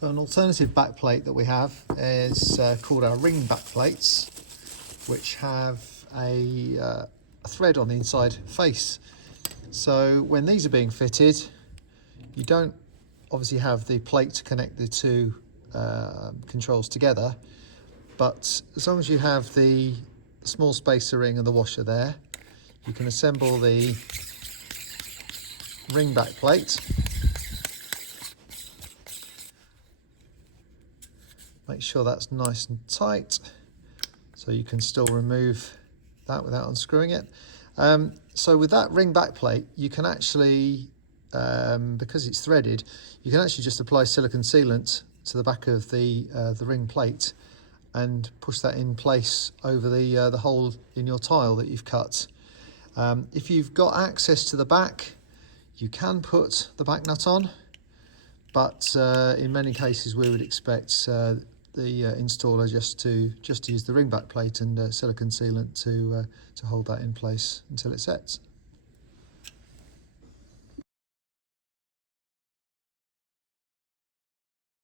So an alternative backplate that we have is called our ring backplates, which have a thread on the inside face. So when these are being fitted, you don't obviously have the plate to connect the two controls together, but as long as you have the small spacer ring and the washer there, you can assemble the ring backplate. Make sure that's nice and tight so you can still remove that without unscrewing it. So with that ring backplate, you can actually, because it's threaded, you can actually just apply silicone sealant to the back of the ring plate and push that in place over the hole in your tile that you've cut. If you've got access to the back, you can put the back nut on, but in many cases we would expect the installer just to use the ring back plate and silicone sealant to hold that in place until it sets.